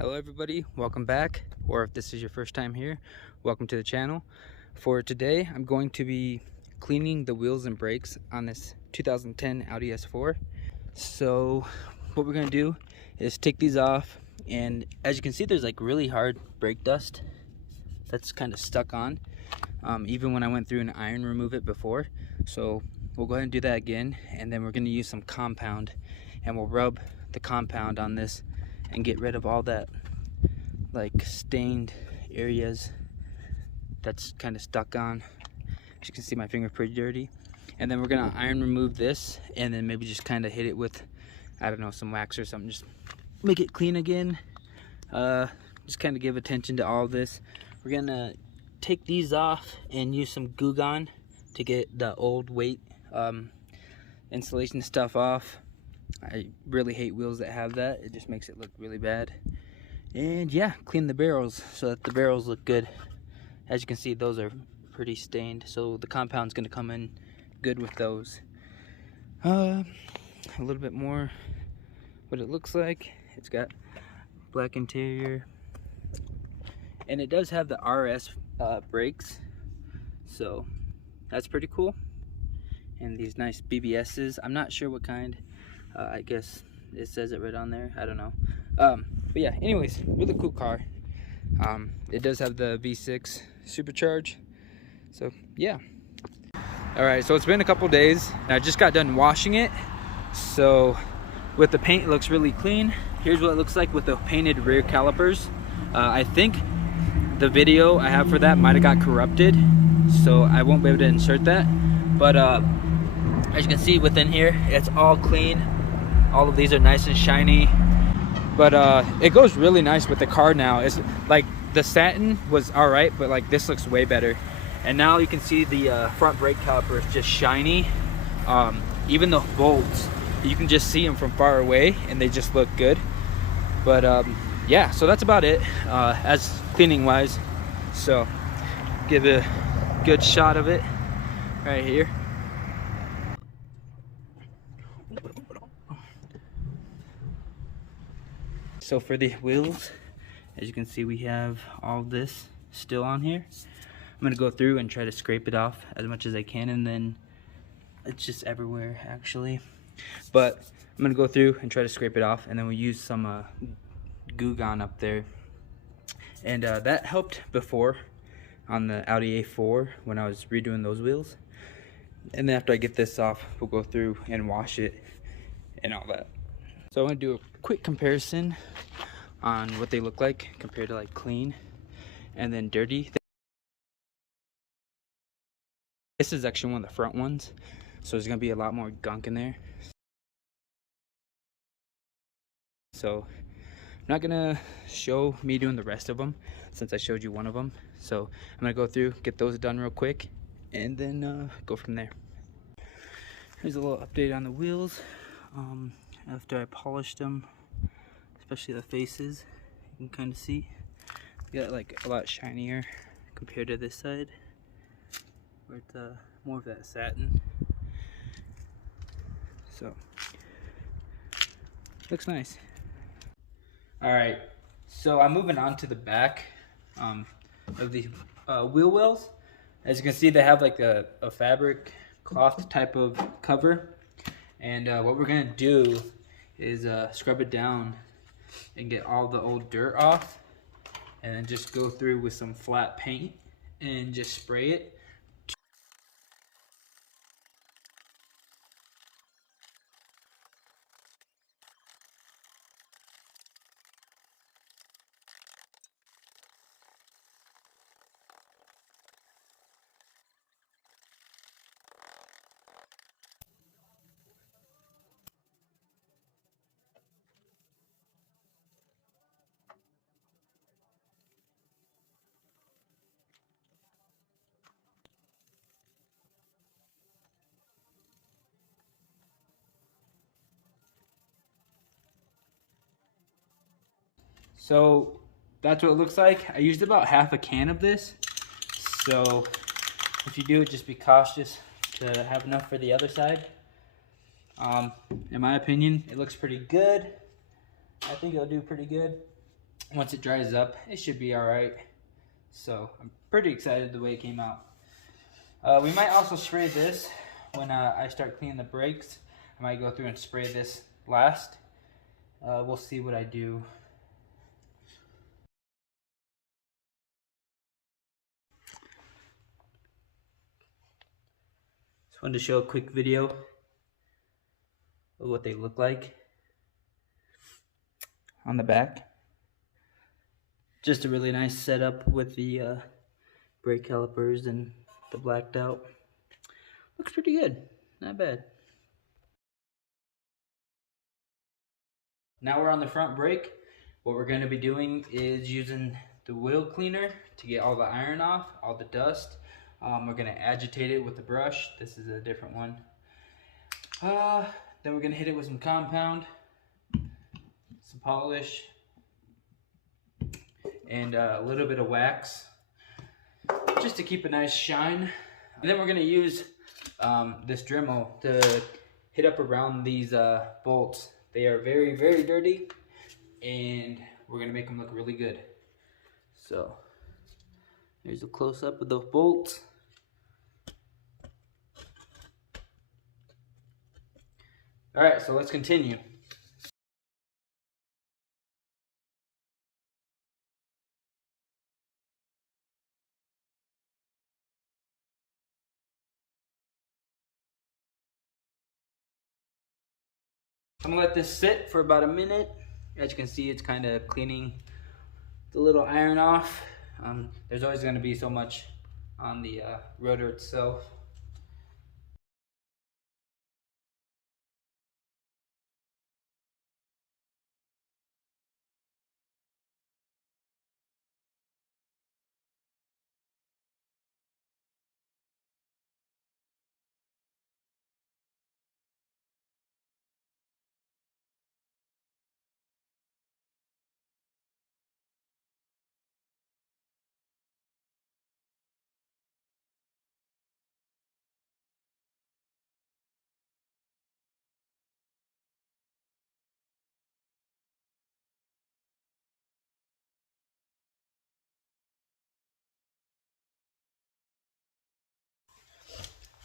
Hello everybody, welcome back, or if this is your first time here, welcome to the channel. For today, I'm going to be cleaning the wheels and brakes on this 2010 Audi S4. So what we're going to do is take these off, and as you can see, there's like really hard brake dust that's kind of stuck on, even when I went through and iron remove it before. So we'll go ahead and do that again, and then we're going to use some compound, and we'll rub the compound on this and get rid of all that like stained areas that's kind of stuck on. As you can see, my finger pretty dirty. And then we're gonna iron remove this, and then maybe just kind of hit it with, I don't know, some wax or something, just make it clean again. Just kind of give attention to all this. We're gonna take these off and use some Goo Gone to get the old weight insulation stuff off. I really hate wheels that have that. It just makes it look really bad. And yeah, clean the barrels so that the barrels look good. As you can see, those are pretty stained, so the compound's going to come in good with those. A little bit more what it looks like. It's got black interior, and it does have the RS brakes, so that's pretty cool. And these nice BBSs. I'm not sure what kind. I guess it says it right on there. I don't know. But yeah, anyways, really cool car. It does have the V6 supercharge. So yeah. Alright, so it's been a couple days, and I just got done washing it. So with the paint, it looks really clean. Here's what it looks like with the painted rear calipers. I think the video I have for that might have got corrupted, so I won't be able to insert that. But as you can see within here, it's all clean. All of these are nice and shiny, but it goes really nice with the car now. It's like the satin was all right, but like this looks way better. And now you can see the front brake caliper is just shiny. Even the bolts, you can just see them from far away and they just look good. But yeah, so that's about it as cleaning wise. So give a good shot of it right here. So for the wheels, as you can see, we have all of this still on here. I'm gonna go through and try to scrape it off as much as I can, and then it's just everywhere actually. But I'm gonna go through and try to scrape it off, and then we'll use some Goo Gone up there. And that helped before on the Audi A4 when I was redoing those wheels. And then after I get this off, we'll go through and wash it and all that. So I'm gonna do a quick comparison on what they look like compared to like clean and then dirty. This is actually one of the front ones, so there's gonna be a lot more gunk in there. So I'm not gonna show me doing the rest of them since I showed you one of them. So I'm gonna go through, get those done real quick, and then go from there. Here's a little update on the wheels. After I polished them, especially the faces, you can kind of see they got like a lot shinier compared to this side where it's more of that satin. So looks nice. All right, so I'm moving on to the back of the wheel wells. As you can see, they have like a fabric cloth type of cover. And what we're gonna do is scrub it down and get all the old dirt off, and then just go through with some flat paint and just spray it. So that's what it looks like. I used about half a can of this. So if you do it, just be cautious to have enough for the other side. In my opinion, it looks pretty good. I think it'll do pretty good. once it dries up, it should be all right. So I'm pretty excited the way it came out. We might also spray this when I start cleaning the brakes. I might go through and spray this last. We'll see what I do. Just wanted to show a quick video of what they look like on the back. Just a really nice setup with the brake calipers and the blacked out. Looks pretty good, not bad. Now we're on the front brake. What we're going to be doing is using the wheel cleaner to get all the iron off, all the dust. We're going to agitate it with the brush. This is a different one. Then we're going to hit it with some compound, some polish, and a little bit of wax, just to keep a nice shine. And then we're going to use this Dremel to hit up around these bolts. They are very, very dirty, and we're going to make them look really good. So here's a close-up of the bolts. All right, so let's continue. I'm gonna let this sit for about a minute. As you can see, it's kind of cleaning the little iron off. There's always gonna be so much on the rotor itself.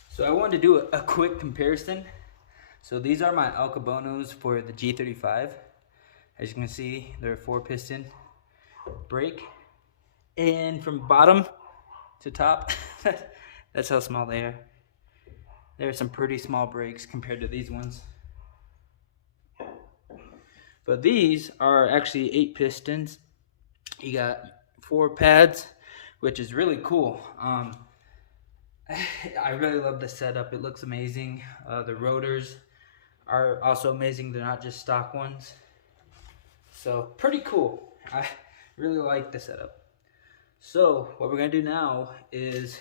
So I wanted to do a quick comparison. So these are my Alcabonos for the G35. As you can see, they're a 4-piston brake. And from bottom to top, that's how small they are. There are some pretty small brakes compared to these ones. But these are actually 8 pistons. You got 4 pads, which is really cool. I really love the setup. It looks amazing. The rotors are also amazing. They're not just stock ones. So pretty cool. I really like the setup. So what we're going to do now is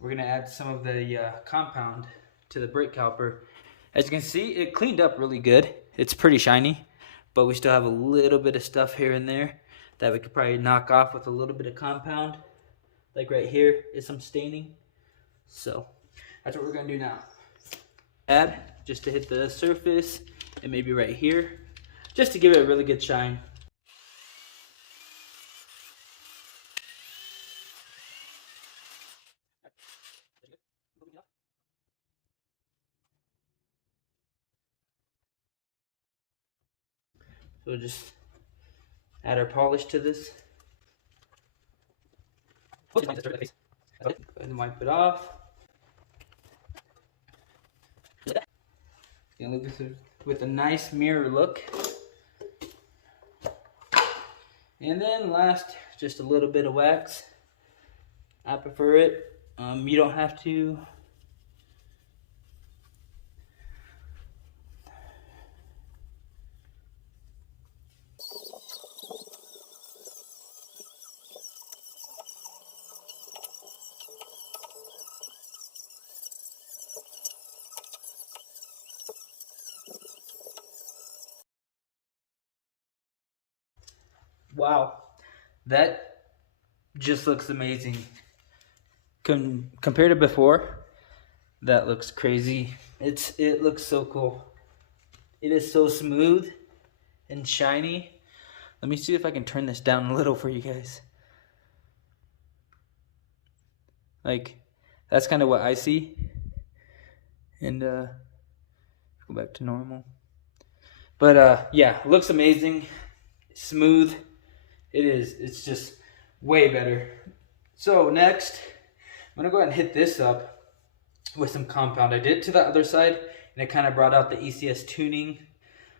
we're going to add some of the compound to the brake caliper. As you can see, it cleaned up really good. It's pretty shiny, but we still have a little bit of stuff here and there that we could probably knock off with a little bit of compound. Like right here is some staining. So that's what we're going to do now. Add just to hit the surface and maybe right here, just to give it a really good shine. So we'll just add our polish to this. Go ahead and wipe it off. Gonna leave this with a nice mirror look. And then last, just a little bit of wax. I prefer it. You don't have to. Wow, that just looks amazing. Compared to before, that looks crazy. It looks so cool. It is so smooth and shiny. Let me see if I can turn this down a little for you guys. Like, that's kind of what I see. And go back to normal. But yeah, looks amazing. Smooth. It is. It's just way better. So next, I'm gonna go ahead and hit this up with some compound. I did it to the other side, and it kind of brought out the ECS tuning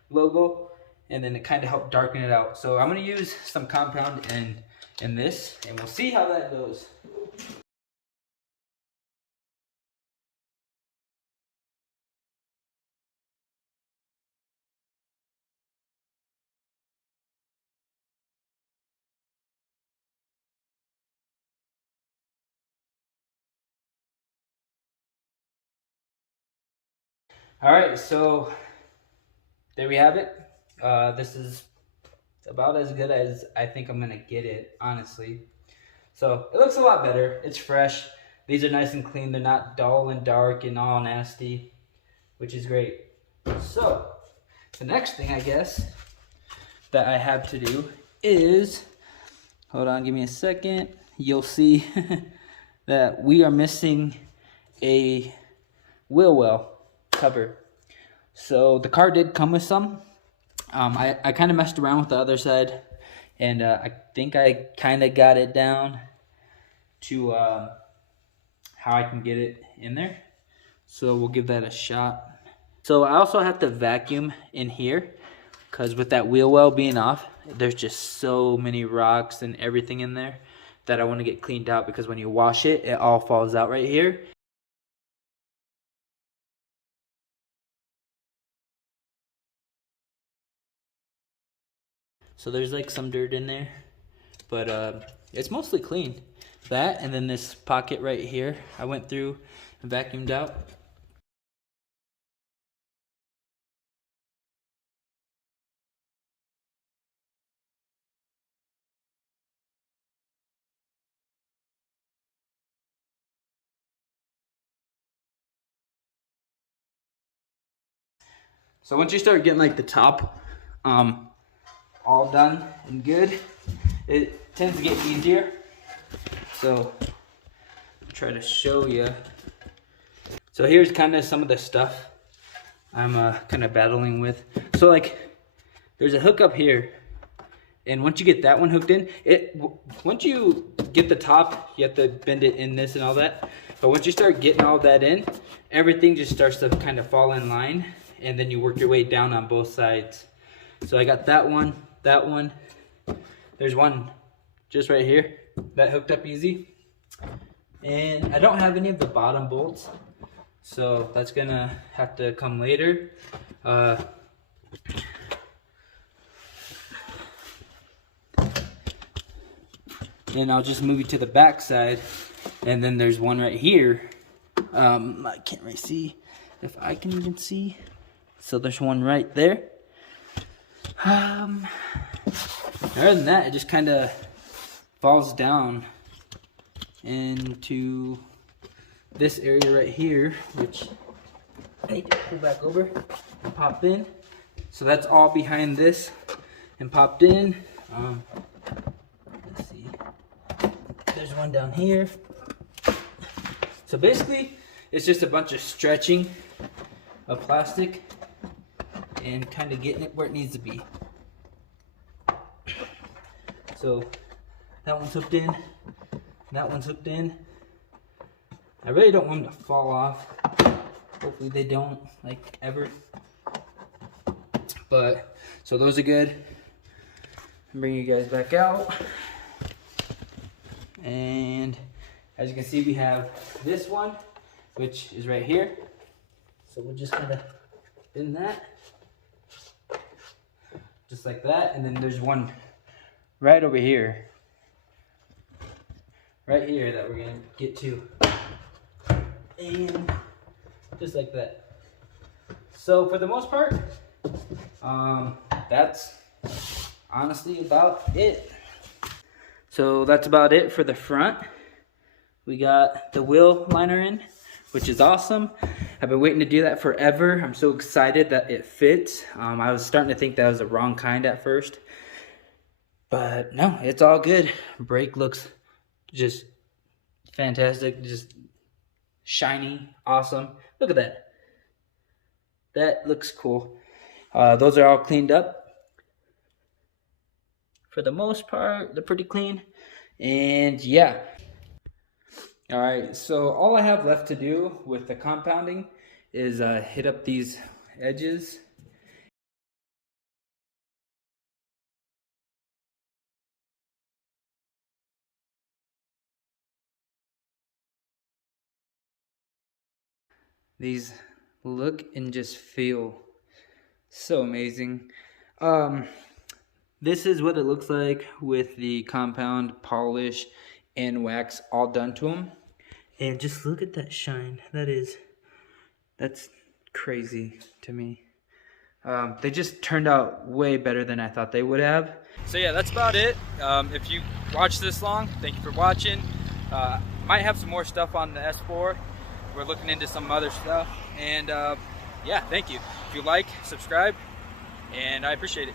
logo, and then it kind of helped darken it out. So I'm gonna use some compound in this, and we'll see how that goes. All right, so there we have it. This is about as good as I think I'm gonna get it, honestly. So it looks a lot better. It's fresh. These are nice and clean. They're not dull and dark and all nasty, which is great. So the next thing, I guess, that I have to do is, hold on, give me a second. You'll see that we are missing a wheel well cover. So the car did come with some. I kind of messed around with the other side, and I think I kind of got it down to how I can get it in there. So we'll give that a shot. So I also have to vacuum in here, because with that wheel well being off, there's just so many rocks and everything in there that I want to get cleaned out, because when you wash it, it all falls out right here. So there's like some dirt in there, but it's mostly clean. That, and then this pocket right here, I went through and vacuumed out. So once you start getting like the top all done and good, it tends to get easier. So I'll try to show you. So here's kind of some of the stuff I'm kind of battling with. So like, there's a hook up here, and once you get that one hooked in, once you get the top, you have to bend it in this and all that. But once you start getting all that in, everything just starts to kind of fall in line, and then you work your way down on both sides. So I got that one, that one. There's one just right here that hooked up easy. And I don't have any of the bottom bolts, so that's gonna have to come later. And I'll just move you to the back side, and then there's one right here. I can't really see if I can even see. So there's one right there. Other than that, it just kind of falls down into this area right here, which I need to pull back over and pop in. So that's all behind this and popped in. Let's see. There's one down here. So basically, it's just a bunch of stretching of plastic and kind of getting it where it needs to be. So that one's hooked in, that one's hooked in. I really don't want them to fall off. Hopefully they don't, like, ever. But, so those are good. Bring you guys back out. And as you can see, we have this one, which is right here. So we'll just kind of bend that. Just like that. And then there's one right over here. Right here that we're going to get to. And just like that. So for the most part, that's honestly about it. So that's about it for the front. We got the wheel liner in, which is awesome. I've been waiting to do that forever. I'm so excited that it fits. I was starting to think that was the wrong kind at first. But no, it's all good. Brake looks just fantastic, just shiny, awesome. Look at that. That looks cool. Those are all cleaned up. For the most part, they're pretty clean. And yeah. All right, so all I have left to do with the compounding is hit up these edges. These look and just feel so amazing. This is what it looks like with the compound, polish, and wax all done to them. And just look at that shine. That's crazy to me. They just turned out way better than I thought they would have. So yeah, that's about it. If you watched this long, thank you for watching. Might have some more stuff on the S4. We're looking into some other stuff. And yeah, thank you. If you like, subscribe, and I appreciate it.